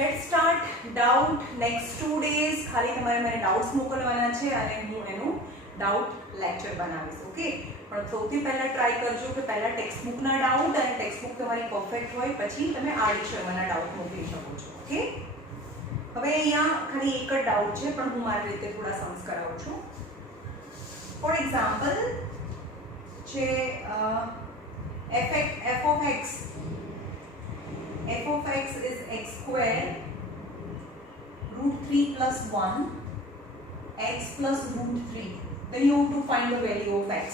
Let's start doubt next 2 ડેઝ ખાલી તમારે મને ડાઉટ્સ મોકલવાના છે અને હું એનું ડાઉટ લેક્ચર બનાવીશ. ઓકે, પણ સૌથી પહેલા ટ્રાય કરજો કે પહેલા ટેક્સ્ટ બુકના ડાઉટ અને ટેક્સ્ટ બુક તમારી પરફેક્ટ હોય પછી તમે આરડી શર્માના ડાઉટ મોકલી શકો છો. ઓકે, હવે અહીંયા ખાલી એક જ ડાઉટ છે પણ હું મારી રીતે થોડા સમ્સ કરાવું છું. ફોર એક્ઝામ્પલ છે f of x is x square root 3 plus 1 x plus root 3. Then you have to find the value of x.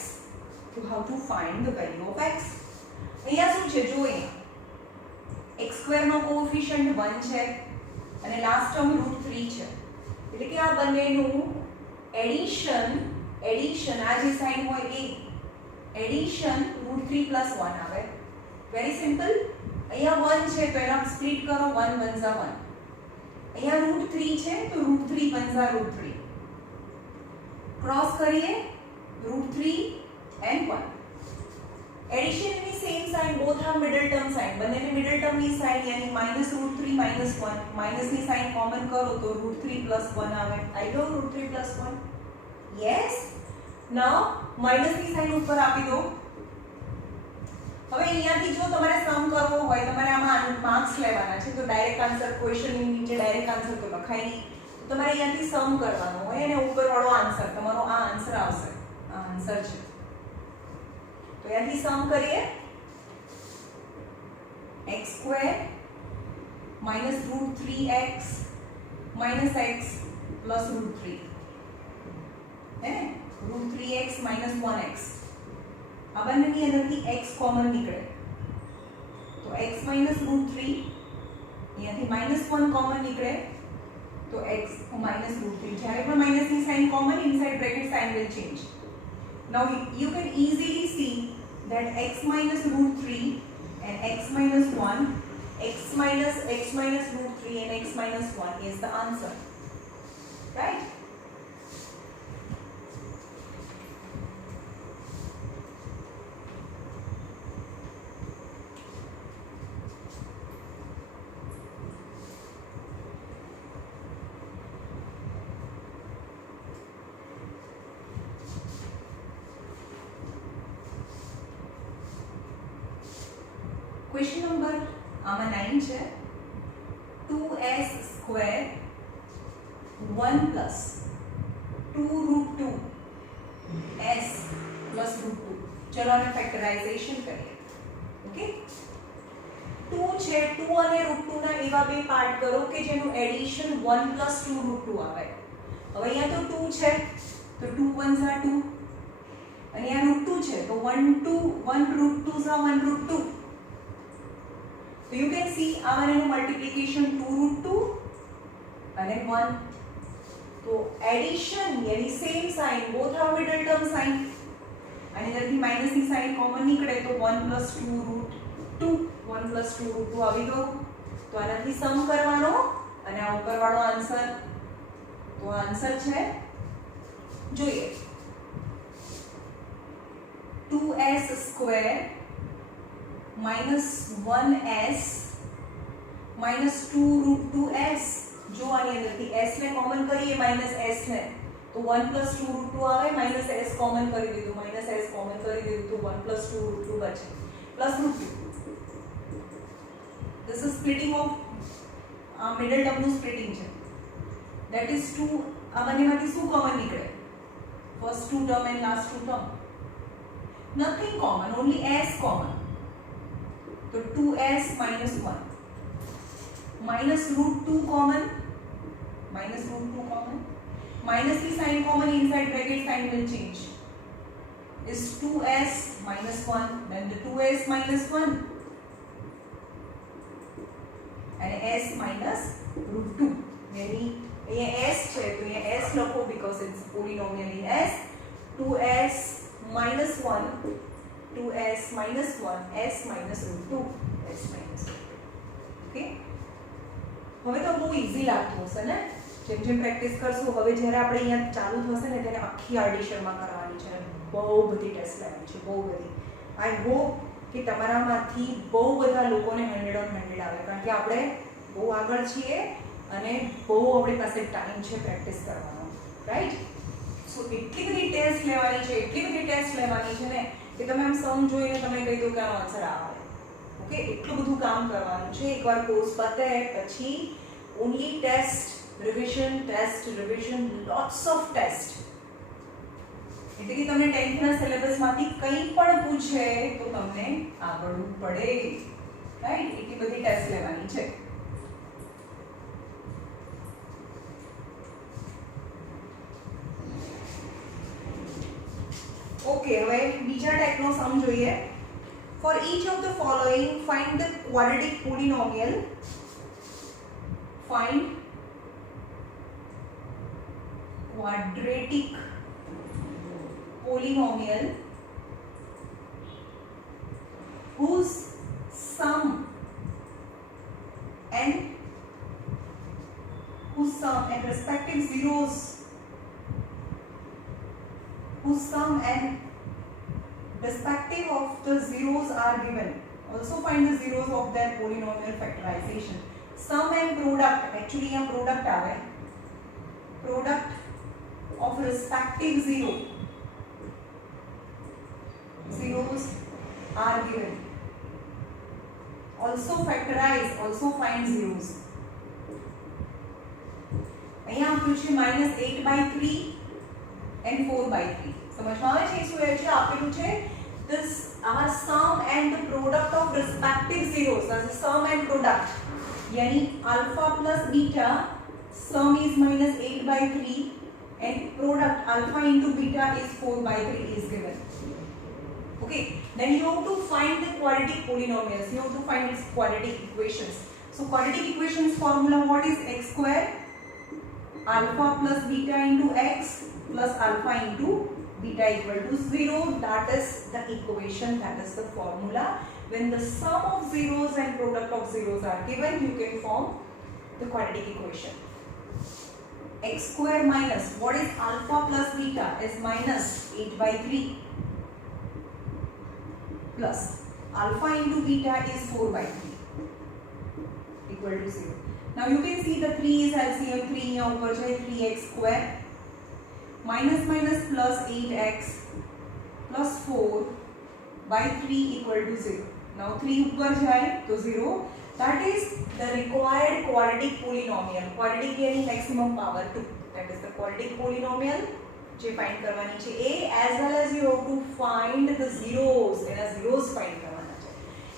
So how to find the value of x? અહીંયા શું છે જો અહીંયા x square નો કોએફિશિયન્ટ 1 છે અને last term √3 છે, એટલે કે આ બંનેનું એડિશન આ જે સાઇન હોય એ એડિશન √3 + 1 આવે. Very simple. અહીંયા 1 છે તો એના સ્પ્લિટ કરો, 1 * 1 = 1. અહીંયા √3 છે તો √3 * √3 ક્રોસ કરીએ, √3 and 1. એડિશન ની same sign, both are middle term sign, બંનેની મિડલ ટર્મ ની સાઇન યાની -√3 - 1, માઈનસ ની સાઇન કોમન કરો તો √3 + 1 આવે. I go √3 + 1. Yes, now minus ની સાઇન ઉપર આપી દો. હવે અહીંયાથી જો તમારે સમ કરવો હોય, તમારે આમાં માર્ક્સ લેવાના છે તો ડાયરેક્ટ આન્સર ક્વેશ્ચનની નીચે ડાયરેક્ટ આન્સર તો લખાય નહીં, તો તમારે અહીંયાથી સમ કરવાનો હોય અને ઉપરવાળો આન્સર તમારો આ આન્સર આવશે. આ આન્સર છે તો અહીંયાથી સમ કરીએ. x square minus √3x minus x plus √3 है √3x minus 1x. આ બંનેની અંદરથી x કોમન નીકળે તો x minus √3, અહીંયાથી -1 કોમન નીકળે તો x minus √3. જ્યારે પણ માઈનસની sign common, inside bracket sign will change. Now you can easily see that x minus √3 and x minus 1, x minus √3 and x minus 1 is the answer, right? Question number આમાં 9 છે. 2s square 1 plus 2√2 s plus √2. ચલો આને ફેક્ટરાઇઝેશન કરીએ. ઓકે, 2 છે, 2 અને √2 ના એવા બે પાર્ટ કરો કે જેનું એડિશન 1 plus 2√2 આવે. હવે અહીંયા તો 2 છે તો 2 * 1 = 2 અને આ √2 છે તો 1 √2 = 1 √2. So you can see our multiplication 2√2 and 1. So addition यानी same sign, both are middle term sign. અને જલ્દી માઈનસ ની સાઇન કોમન નીકળે તો 1 + 2√2 1 + 2√2 આવી ગયો. તો આનાથી સમ કરવાનો અને આ ઉપરવાળો આન્સર, તો આન્સર છે જોઈએ 2s square minus 1s minus 2√2s. જો આની અંદરથી s ને કોમન કરીએ -s ને તો 1 + 2√2 આવે, -s કોમન કરી દીધું, -s કોમન કરી દીધું તો 1 + 2√2 બચે પ્લસ √2. This is splitting of middle term નું splitting છે. That is 2. આ બંનેમાંથી શું કોમન નીકળે? First two term and last two term. Nothing common, only s common. तो 2s minus 1 minus √2 common, minus की sign common, inside bracket sign will change, is 2s minus 1, then the 2s minus 1 and s minus √2. यानी ये s છે તો ये s લખો because it's polynomial in s. 2s minus 1 2s minus 1 s minus √2 s minus √2. ઓકે, હવે તો બહુ ઈઝી લાગતું હશે ને જેમ જેમ પ્રેક્ટિસ કરશું. હવે જ્યારે આપણે અહીંયા ચાલુ થશે ને ત્યારે આખી આરડી શર્મા કરવાની છે, બહુ બધી ટેસ્ટ લેવાની છે, બહુ બધી. આઈ હોપ કે તમારામાંથી બહુ બધા લોકોને 100 on 100 આવે, કારણ કે આપણે બહુ આગળ છીએ અને બહુ આપણી પાસે ટાઈમ છે પ્રેક્ટિસ કરવાનો, રાઈટ? સો એટલી બધી ટેસ્ટ લેવાની છે, એટલી બધી ટેસ્ટ લેવાની છે ને કે તમે આમ સમ જોઈને તમે કહી દો કે આનો આન્સર આવે. ઓકે, એટલું બધું કામ કરવાનું છે. એકવાર કોર્સ પતે પછી only test revision, lots of test. એટલે કે તમને 10th ના સિલેબસમાંથી કંઈ પણ પૂછે તો તમને આવડવું પડે, રાઈટ? એટલી બધી ટેસ્ટ લેવાની છે. ઓકે, હવે બીજા ટાઈપનો સમ જોઈએ. For each of the following, find the quadratic polynomial. Find quadratic polynomial whose sum and respective zeros, whose sum and respective of the zeros are given. Also find the zeros of their polynomial factorization. Sum and product, actually यहाँ product आवे, product of respective zeros are given. Also factorize, also find zeros. અહીંયા આપ્યું છે -8/3 and 4/3. સમજમાં આવે છે શું છે? આપેલું છે this our sum and the product of respective zeros. That's the sum and product. यानी alpha plus beta, sum is -8/3 and product alpha into beta is 4/3 is given. Okay, then you have to find the quadratic polynomials. You have to find its quadratic equations. So quadratic equations formula, what is x square alpha plus beta into x plus alpha into beta equal to 0. That is the equation, that is the formula. When the sum of zeros and product of zeros are given, you can form the quadratic equation. X square minus, what is alpha plus beta is -8/3 plus alpha into beta is 4/3 equal to 0. Now you can see the 3 is LCM, 3 यहाँ ऊपर जाए 3x square minus plus 8x plus 4/3 equal to 0. Now 3 ऊपर जाए तो 0. That is the required quadratic polynomial. Quadratic यानी maximum power 2. That is the quadratic polynomial જે find કરવાની છે એ, as well as you have to find the zeros. એના zeros find કરવાના છે.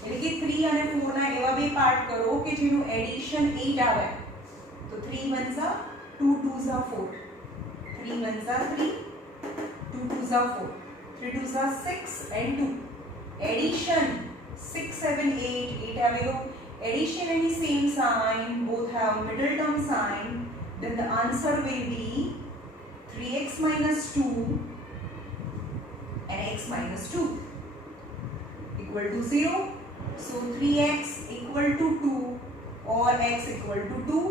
એટલે કે 3 અને 4 ના એવા બે પાર્ટ કરો કે જેનું એડિશન 8 આવે. તો 3 1s are 2 2s are 4. 3 1s are 3, 2 2s are 4, 3 2s are 6 and 2. Addition 6 7 8, 8 आवेलो. Addition any same sign, both have middle term sign. Then the answer will be 3x minus 2 and x minus 2 equal to 0. So 3x equal to 2 or x equal to 2.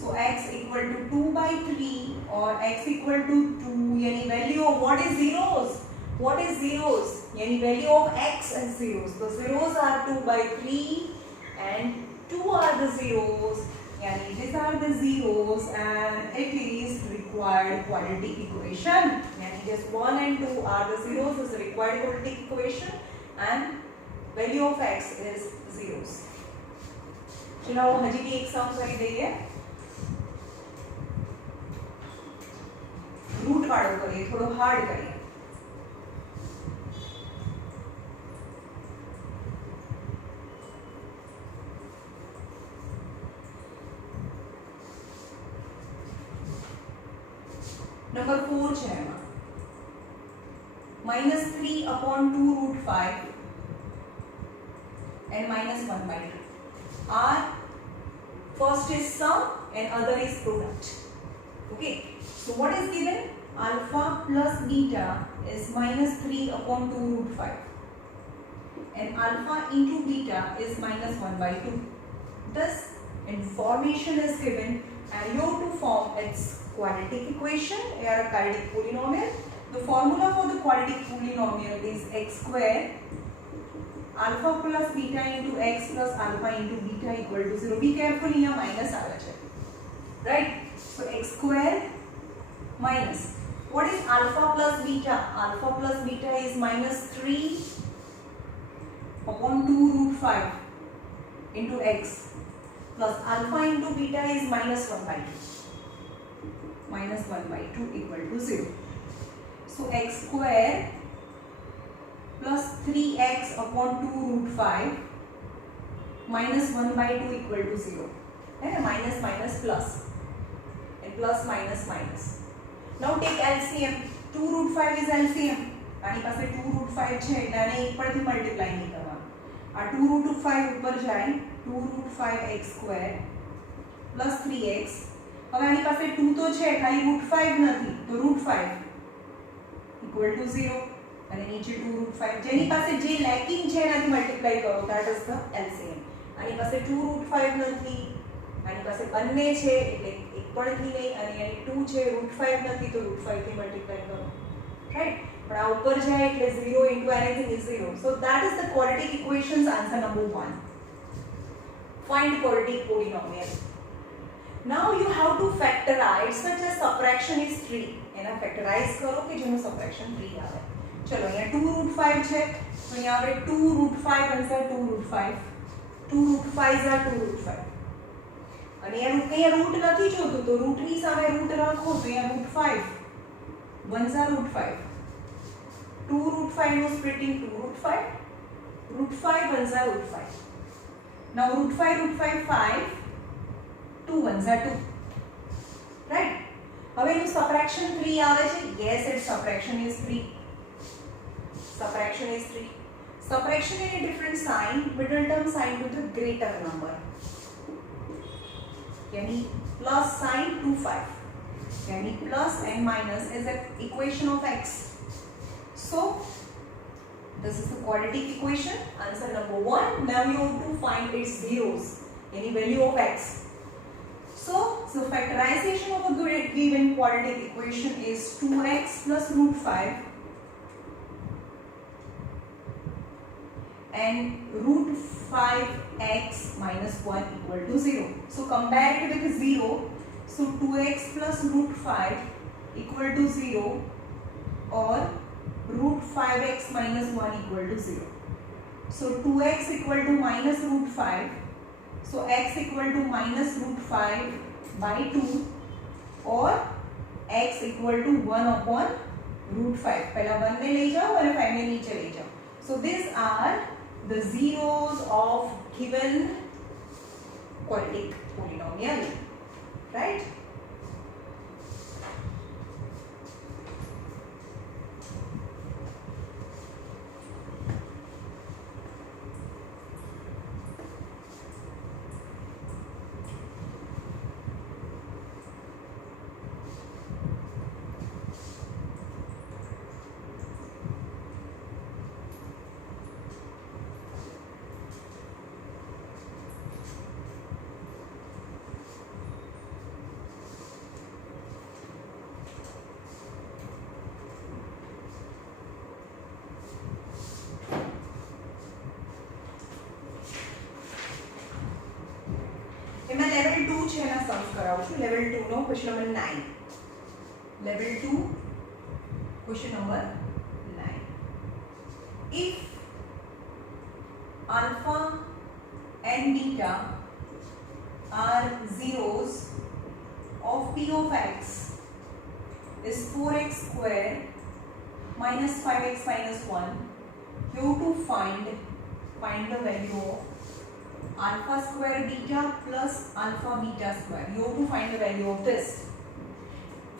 So x equal to 2/3 or x equal to 2. यानी value of what is zeros? What is zeros? यानी value of x and zeros. So zeros are 2/3 and 2 are the zeros. यानी these are the zeros and it is required quadratic equation. यानी just 1 and 2 are the zeros is required quadratic equation and value of x is zeros. चलो हजी भी एक सम કરી દઈએ. रूट वालों करिए, थोड़ा हार्ड करिए. नंबर 4 છે એમાં -3/2√5 and -1/2. R first is sum and other is product. Okay, so what is given? Alpha plus beta is -3/2√5 and alpha into beta is -1/2. This information is given and you have to form its quadratic equation or a quadratic polynomial. The formula for the quadratic polynomial is x square alpha plus beta into x plus alpha into beta equal to 0. Be careful, here minus આવે છે, right? So x square minus, what is alpha plus beta? Alpha plus beta is minus 3 upon 2 root 5 into x plus alpha into beta is minus 1 by 2. Minus 1 by 2 equal to 0. So x square plus 3x upon 2 root 5 minus 1 by 2 equal to 0. Minus minus plus and plus minus minus. Now take LCM. 2 root 5 is LCM. આની પાસે 2 root 5 છે એટલે આને એક પરથી મલ્ટીપ્લાય નહીં કરવાનું. આ 2 root 5 ઉપર જાય 2 root 5 x square plus 3x. હવે આની પાસે 2 તો છે, ખાલી root 5 નથી, તો root 5 equal to 0 અને નીચે 2 root 5. જેની પાસે જે લેકિંગ છે એનાથી મલ્ટીપ્લાય કરો, that is the LCM. આની પાસે 2 root 5 નથી, આની પાસે બંને છે એટલે એક પરથી નહીં, અને આની 2 છે, root 5 નથી, તો root 5 થી મલ્ટીપ્લાય કરો, right? પણ આ ઉપર જાય એટલે 0 into anything is 0. So that is the quadratic equations answer number 1. Find quadratic polynomial. Now you have to factorize such as subtraction is 3. એના factorize કરો કે જેનો subtraction 3 આવે. ચલો અહીંયા 2 root 5 છે, તો અહીંયા આપણે 2 root 5 બનશે 2 root 5. 2 root 5 are 2 root 5. અને અહીંયા રૂટ નથી જોતું, તો રૂટની સામે રૂટ રાખો, તો અહીંયા root 5 1s are root 5. 2 root 5 no splitting 2 root 5. Root 5 1s are root 5. Now root 5 5. 2 1s are 2, right? હવે એનું subtraction 3 આવે છે. Yes, its subtraction is 3. Subtraction is 3. Subtraction in a different sign, middle term sign to the greater number. Yani plus sign to 5. Yani plus and minus is an equation of x. So this is the quadratic equation. Answer number 1. Now you have to find its zeros, any value of x. So factorization of a given quadratic equation is 2x plus root 5 and root 5x minus 1 equal to 0. So compare it with 0. So 2x plus root 5 equal to 0 or root 5x minus 1 equal to 0. So 2x equal to minus root 5. So x equal to minus root 5 by 2 or x equal to 1 upon root 5. पहला 1 में ले जाओ और 5 में नीचे ले जाओ. So these are the zeros of given quadratic polynomial, right? એમાં લેવલ 2 છે એના સોલ્વ કરાવું છું. લેવલ 2 નો question number 9. Level 2 question number 9. If alpha and beta are zeros of p of x is 4x square minus 5x minus 1, you have to find the value of alpha square beta plus alpha beta square. You have to find the value of this.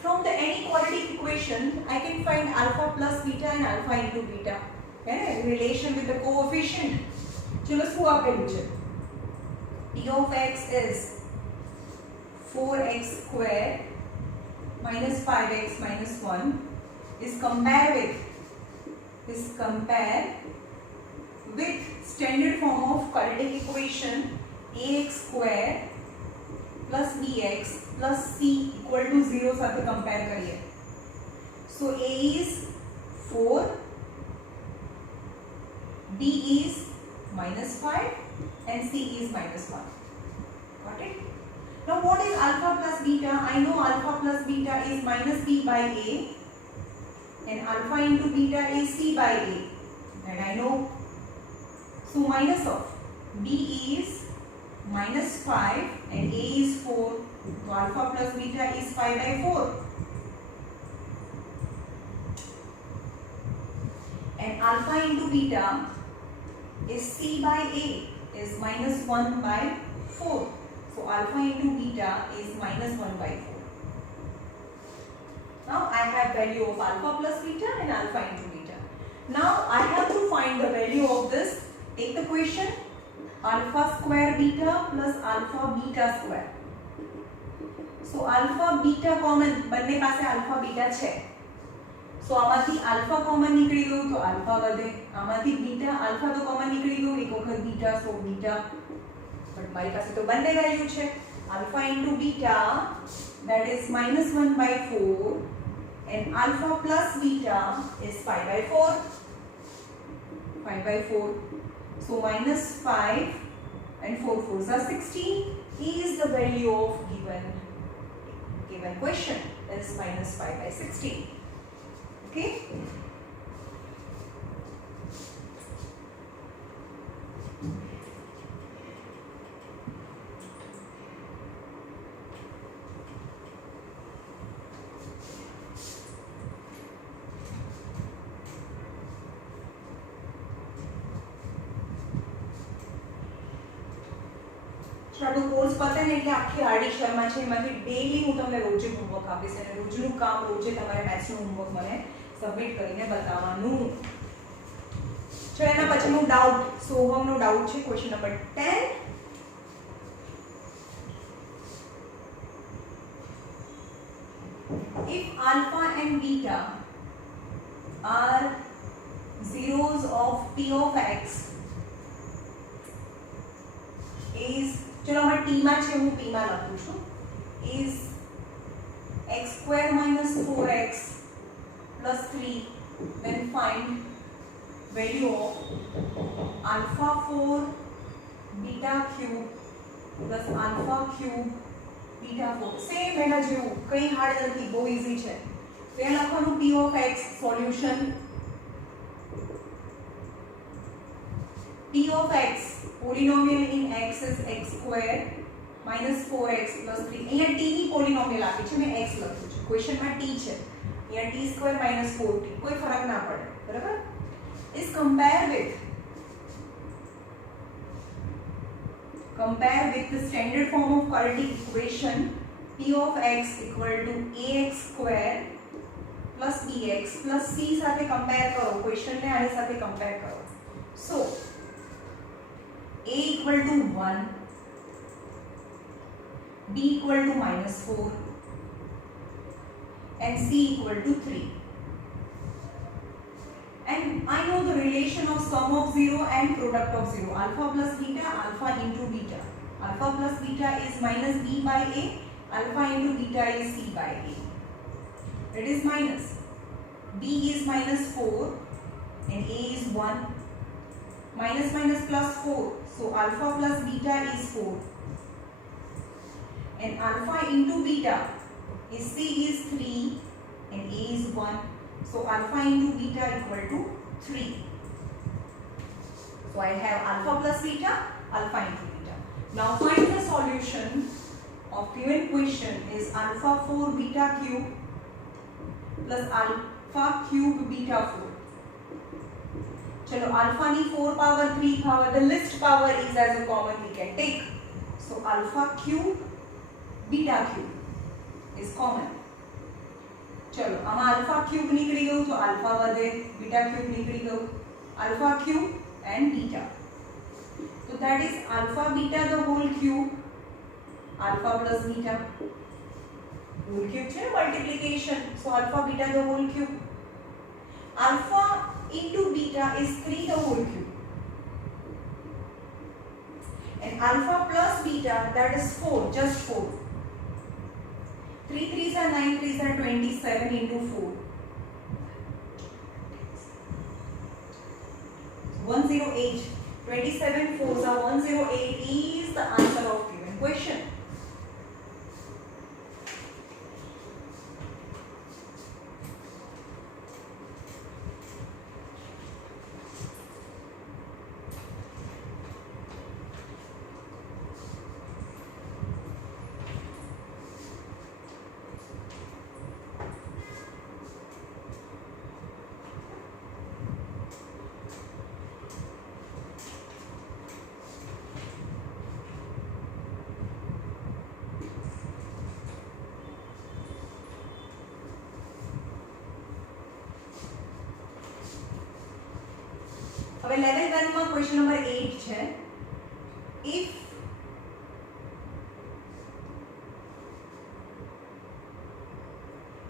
From the any quadratic equation, I can find alpha plus beta and alpha into beta. In relation with the coefficient. चलो શું આપેલું છે? P of x is 4x square minus 5x minus 1 is compared with standard form of quadratic equation ax square plus bx plus c equal to 0 સાથે compare કરીએ. So a is 4, b is minus 5 and C is minus 1. Got it? Now what is alpha plus beta? I know alpha plus beta is minus B by A and alpha into beta is C by A. That I know. So minus of B is minus 5 and A is 4. So alpha plus beta is 5 by 4. And alpha into beta is C by A is minus 1 by 4. So alpha into beta is minus 1 by 4. Now I have value of alpha plus beta and alpha into beta. Now I have to find the value of this. Take the question. Alpha square beta plus alpha beta square. So alpha beta common. બંને પાસે alpha beta છે. So આમાંથી alpha common નીકળી ગયું તો alpha વધે. આમાંથી beta alpha તો common નીકળી ગયું એક વખત beta so beta. But મારી પાસે તો બંને વેલ્યુ છે. Alpha into beta that is minus 1 by 4 and alpha plus beta is 5 by 4. 5 by 4. So minus 5 and 4 4s are 16 is the value of given question. That is minus 5 by 16. Okay. આપણો કોર્સ પતે ને એટલે આખી આડી શર્મા છે એમાંથી ડેઈલી હું તમને રોજે હોમવર્ક આપીશ અને રોજનું કામ રોજે તમારે મેથ્સનું હોમવર્ક મને સબમિટ કરીને બતાવવાનું ચલો એના પછીનું ડાઉટ સોહમનો ડાઉટ છે question number 10 if alpha and beta are zeros of p of x is चलो हमारे t में છે હું p માં લખું છું is x square minus 4x plus 3 then find value of alpha 4 beta cube plus alpha cube beta 4 सेम એના જેવું કઈ હાર્ડ નથી બહુ ઈઝી છે તો એ લખવાનું p of x solution p of x polynomial in x is x square minus 4x plus 3 અહીંયા t ની પોલિનોમિયલ આપી છે મેં x લખ્યું છે ક્વેશ્ચન માં t છે અહીંયા t square minus 4t કોઈ ફરક ના પડે બરાબર is compare with the standard form of quadratic equation p of x equal to ax square plus bx plus c સાથે compare કરો ક્વેશ્ચન ને આની સાથે compare કરો so a equal to 1, b equal to minus 4 and c equal to 3. And I know the relation of sum of 0 and product of 0. Alpha plus beta, alpha into beta. Alpha plus beta is minus b by a, alpha into beta is c by a. It is minus. b is minus 4 and a is 1. Minus minus plus 4. So alpha plus beta is 4 and alpha into beta is c is 3 and a is 1. So alpha into beta equal to 3. So I have alpha plus beta, alpha into beta. Now find the solution of given question is alpha 4 beta cube plus alpha cube beta 4. चलो अल्फा नी 4 पावर 3 power the least power is as a common we can take so alpha cube beta cube is common चलो आमा alpha cube નીકળી ગયું તો alpha વધે beta cube નીકળી ગયું alpha cube and beta so that is alpha beta the whole cube alpha plus beta whole cube છે multiplication so alpha beta the whole cube alpha into beta is 3 the whole cube and alpha plus beta that is 4 just 4 3 3s are 9 3s are 27 into 4 108 27 4s are 108 is the answer of given question. હવે લેવલ 1 માં question number 8 છે.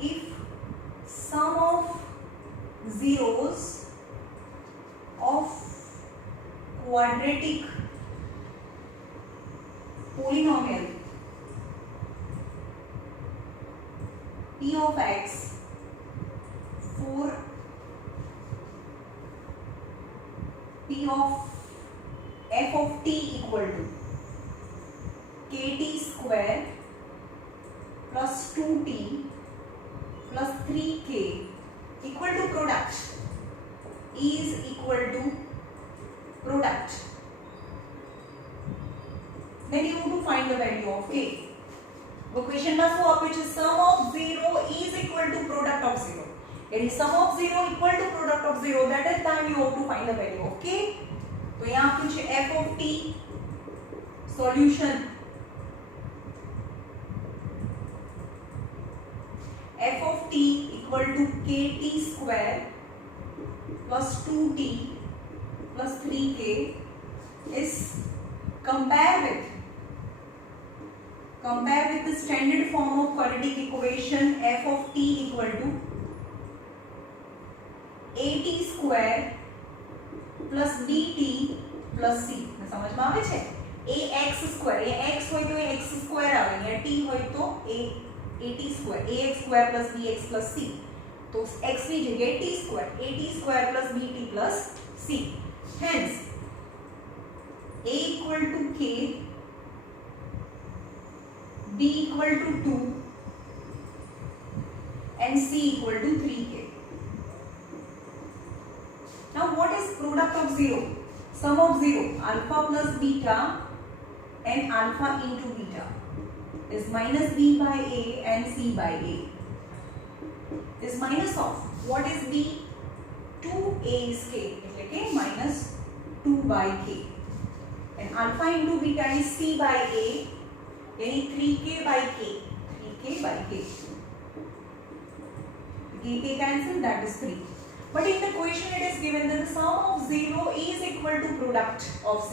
if sum of zeros of quadratic polynomial p of x for p of f of t equal to kt square plus 2t plus 3k equal to product is equal to product, then you have to find the value of a. The question માં શું આપ્યું છે? sum of 0 is equal to product of 0. If sum of 0 equal to product of 0, that is time you have to find the value of k. तो यहाँ आप्યું છે f of t solution f of t equal to kt square plus 2t plus 3k is compare with the standard form of quadratic equation f of t equal to at square plus bt plus c. समझ में आवे छे? ax square ये x होय तो x square आवे या t होय तो at square ax square plus bx plus c. तो x ની જગ્યાએ t square at square plus bt plus c. Hence a equal to k, b equal to 2 and c equal to 3k. Now what is product of 0? Sum of 0 alpha plus beta and alpha into beta is minus b by a and c by a is minus of what is b? 2a is k એટલે કે minus 2 by k and alpha into beta is c by a यानी 3k by k 3k by k cancel, that is 3. But in the question it is given that the sum of 0 is equal to product of 0.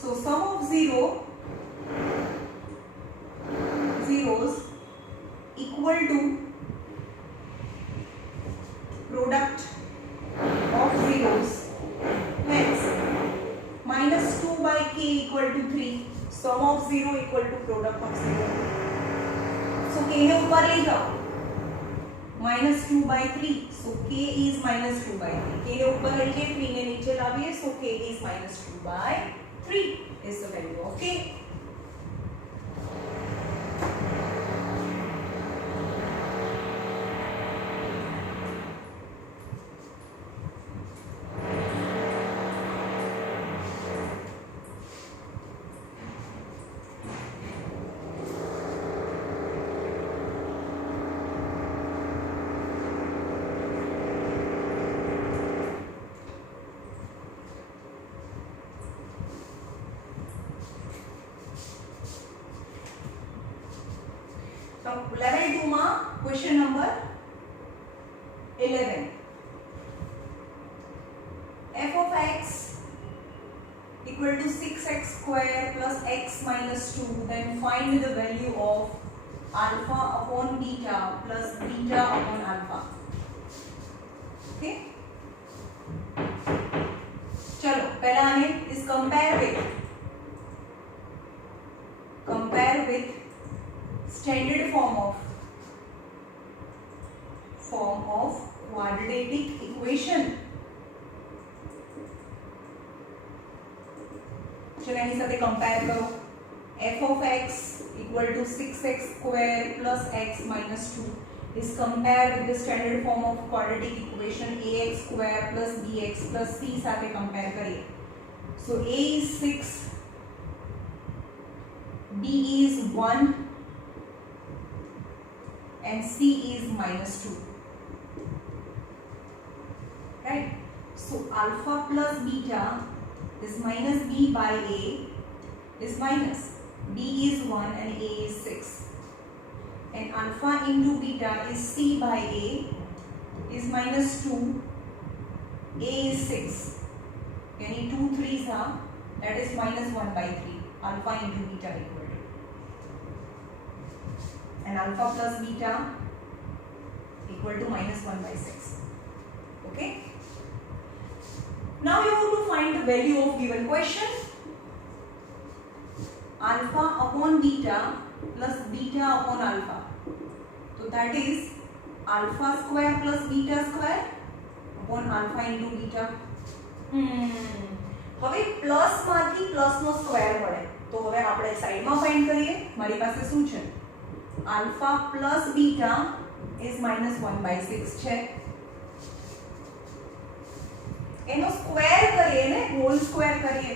So sum of zeros equal to product of zeros. Hence minus 2 by k equal to 3. Sum of 0 equal to product of 0. So k ने ऊपर ले जाओ minus 2 by 3. So k is minus 2 by 3. k ने ऊपर ले जाइए 3 ने नीचे लाइए. So k is minus 2 by 3 is the value of k. Level 2 માં question number 11. f of x equal to 6x square plus x minus 2, then find the value of alpha upon beta plus beta upon alpha. Okay, चलो पहला हमें इस compare with standard form of quadratic equation compare करो f of x equal to 6x square plus x minus 2 is compared with the standard form of quadratic equation ax square plus bx plus c સાથે compare કરીએ. So a is 6, b is 1 and c is minus 2. Right? So alpha plus beta is minus b by a is minus. B is 1 and a is 6. And alpha into beta is c by a is minus 2. A is 6. Yani 2 3s are, that is minus 1 by 3. Alpha into beta equal to. And alpha plus beta equal to minus 1 by 6. Okay? Now you have to find the value of given question. Alpha upon beta plus beta upon alpha. So that is alpha square plus beta square upon alpha into beta. હવે પ્લસ માંથી પ્લસ નો સ્ક્વેર મળે તો હવે આપણે સાઈડમાં ફાઇન્ડ કરીએ. મારી પાસે શું છે? આલ્ફા પ્લસ બીટા ઇઝ -1/6 છે. એનો સ્ક્વેર કરીએ ને, હોલ સ્ક્વેર કરીએ.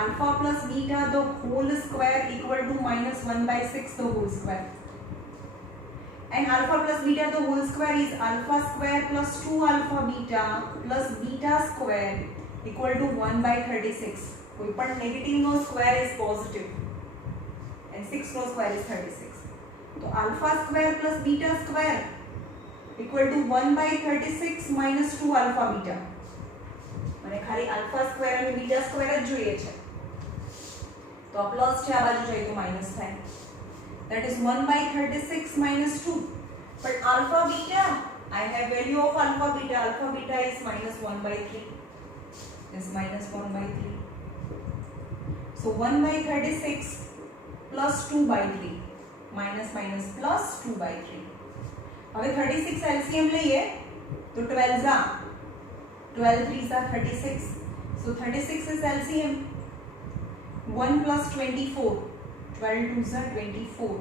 Alpha plus beta the whole square equal to -1/6 the whole square. And alpha plus beta the whole square is alpha square plus 2 alpha beta plus beta square equal to 1/36. कोई पण negative नो square is positive and 6 नो square is 36. तो alpha square plus beta square equal to 1/36 minus 2 alpha beta. મને ખાલી alpha square અને beta square જ જોઈએ છે. तो आ प्लस છે, આ બાજુ જાય તો માઈનસ થાય. That is 1/36 minus 2. But alpha beta, I have value of alpha beta. Alpha beta is -1/3. Is -1/3. So 1/36 plus 2/3 minus minus plus 2/3. હવે 36 LCM લઈએ તો 12 जा 12 3s are 36. So 36 is LCM. 1 plus 24. 12 2s are 24.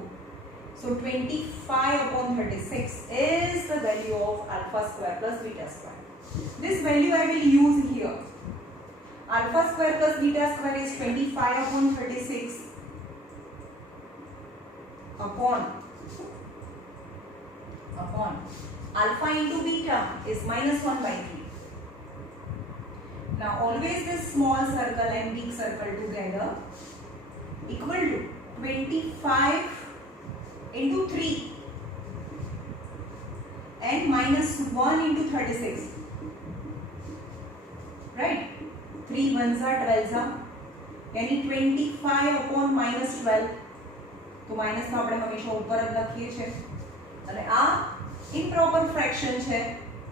So 25 upon 36 is the value of alpha square plus beta square. This value I will use here. Alpha square plus beta square is 25 upon 36 upon alpha into beta is -1/3. Now always this small circle and big circle together equal to 25 into 3 and -1 into 36. Right? 3 1s are 12s are. यानी 25 upon -12. तो माइनस में આપણે હંમેશા ઉપર જ લખીએ છે અને આ ઇમ્પ્રોપર ફ્રેક્શન છે.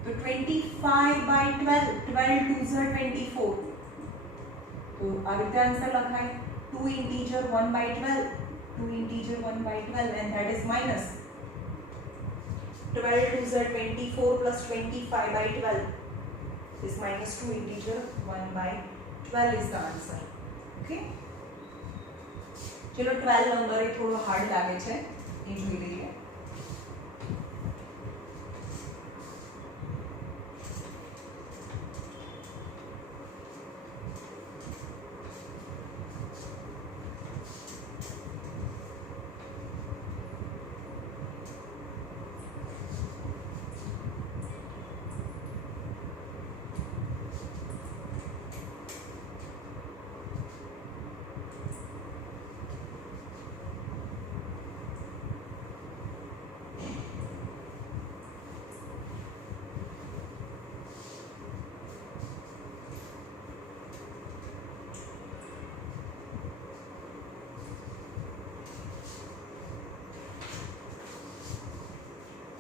तो 25/12 12 2s are 24. तो આ રીતે આન્સર લખાય 2 integer 1/12 2 integer 1/12 and that is minus 12 2s are 24 plus 25/12 is minus 2 integer 1/12 is the answer. Okay, चलो 12 नंबर એ થોડો હાર્ડ લાગે છે એ જોઈ લઈએ.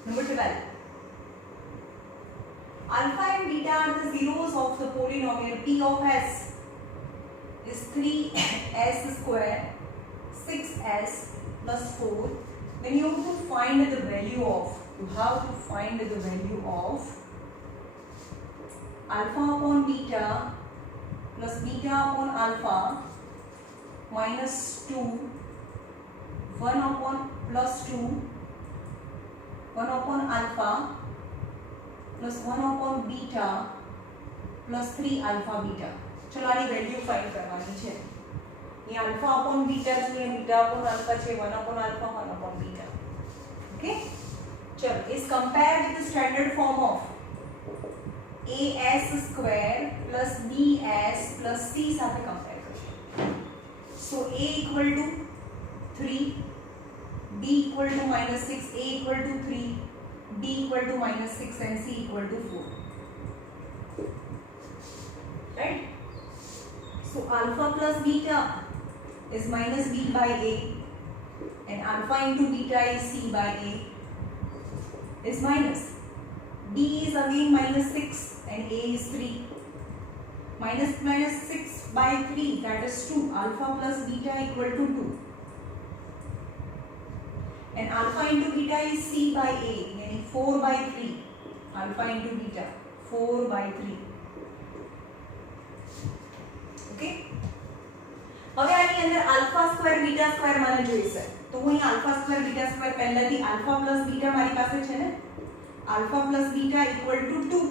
Number 12. Alpha and beta are the zeros of the polynomial P of S is 3s square 6s plus 4. Then you have to find the value of, alpha upon beta plus beta upon alpha -2 1 upon +2 1 upon alpha plus 1 upon beta plus 3 alpha beta. चलो आनी value find करवानी है. ये alpha upon beta है, beta upon alpha है, 1 upon alpha 1 upon beta. Okay, चलो इज compare with the standard form of as square plus bs plus c સાથે कंपेयर करशो. So a equal to 3, b equal to -6, a equal to 3, b equal to -6 and c equal to 4. Right? So alpha plus beta is minus b by a and alpha into beta is c by a is minus. b is again -6 and a is 3. -6 by 3 that is 2. Alpha plus beta equal to 2 and alpha into beta is c by a यानी 4 by 3. Alpha into beta 4 by 3. Okay. હવે આની અંદર alpha square beta square મને જોઈશે, તો હું અહીં alpha square beta square પહેલાથી આલ્ફા પ્લસ બીટા મારી પાસે છે ને, alpha plus beta equal to 2.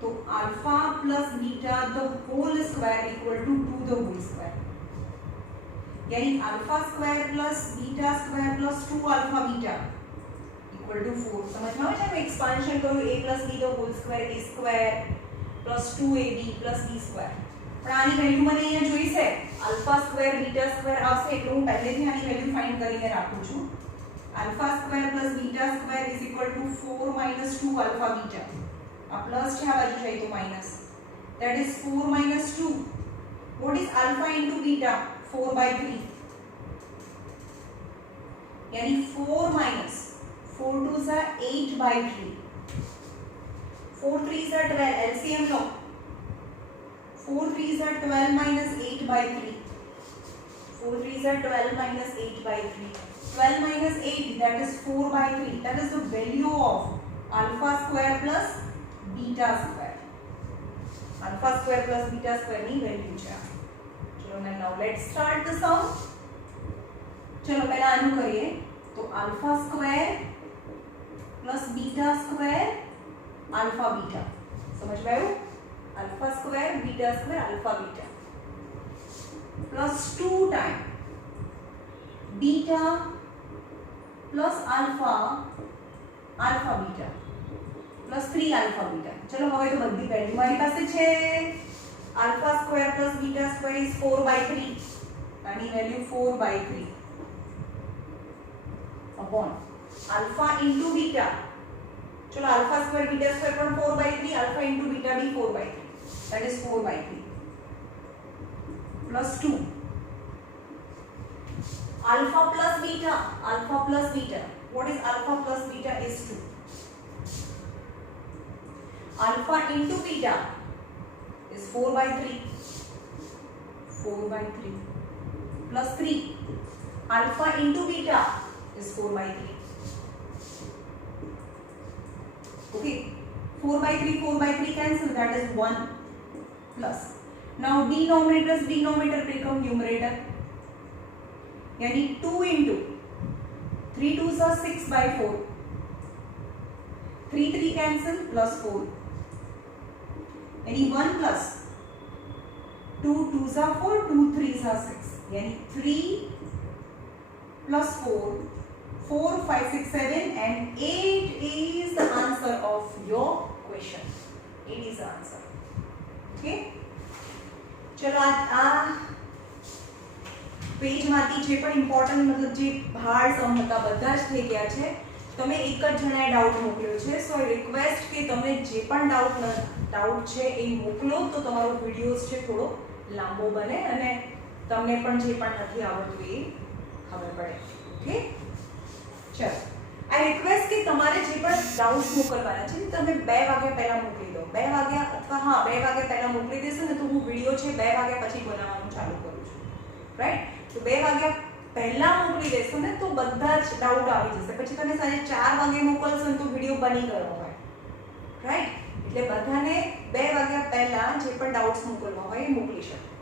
તો alpha plus beta the whole square equal to 2 the whole square, यानी alpha square plus beta square plus 2 alpha beta equal to 4. समझ में આવે છે? मैं एक्सपांशन करूं a plus b the whole square a square plus 2ab plus b square. પણ આની વેલ્યુ મને અહીંયા જોઈ છે अल्फा स्क्वेर बीटा स्क्वेर આવશે એટલે હું પહેલેથી આની વેલ્યુ ફાઇન્ડ કરીને રાખું છું. Alpha square plus beta square is equal to 4 minus 2 alpha beta. આ પ્લસ છે આ બાજુ જાય તો minus. That is 4 minus 2. What is alpha into beta? 4 by 3 यानी 4 minus 4 2s are 8 by 3. 4 3s are 12. LCM लो. 4 3s are 12 minus 8 by 3. 4 3s are 12 minus 8 by 3. 12 minus 8 that is 4 by 3. That is the value of alpha square plus beta square. Alpha square plus beta square ની વેલ્યુ છે. चलो now let's start the sum. चलो पहला आनु करिए. तो alpha square plus beta square alpha beta. समझ में आयो? alpha square beta square alpha beta plus 2 time beta plus alpha alpha beta plus 3 alpha beta. चलो હવે તો બધી વેલ્યુ મારી પાસે છે. alpha square plus beta square is 4 by 3. આની વેલ્યુ 4 by 3 upon alpha into beta. चलो alpha square beta square पण 4 by 3, alpha into beta भी 4 by 3. That is 4 by 3 plus 2 alpha plus beta. Alpha plus beta. What is alpha plus beta is 2. Alpha into beta is 4 by 3. 4 by 3 plus 3. Alpha into beta is 4 by 3. Okay. 4 by 3 cancel. That is 1 plus. Now denominator become numerator. यानी 2 into 3 2s are 6 by 4. 3 3 cancel plus 4. यानी 1 plus 2 2s are 4, 2 3s are 6. यानी 3 plus 4, 4 5 6 7 and 8 is the answer of your question. 8 is the answer. Okay. चलो आ पेज मांथी जे पण इम्पोर्टન્ટ मतलब जे hard some હતા બધા જ થઈ ગયા છે. તમે એક જ જણાએ ડાઉટ મોકલ્યો છે. સો આઈ રિક્વેસ્ટ કે તમે જે પણ ડાઉટ છે એ મોકલો તો તમારો વિડિયોઝ છે થોડો લાંબો બને અને તમને પણ જે પણ નથી આવડતું એ ખબર પડે. ઓકે, ચલો આઈ રિક્વેસ્ટ કે તમારે જે પણ ડાઉટ્સ મોકલવાના છે તમે 2 વાગ્યા પહેલા મોકલી દો. 2 વાગ્યા અથવા હા 2 વાગ્યા પહેલા મોકલી દેશો ને તો હું વિડિયો છે 2 વાગ્યા પછી બનાવવાનું ચાલુ કરું છું. રાઈટ? તો 2 વાગ્યા પહેલા મોકલી દેશો ને તો બધા જ ડાઉટ આવી જશે. પછી તમે સાંજે 4 વાગે મોકલશો ને તો વિડિયો બની ગયો હોય. રાઈટ? એટલે બધાને 2 વાગ્યા પહેલા જે પણ ડાઉટ્સ મોકલવા હોય એ મોકલી શકો.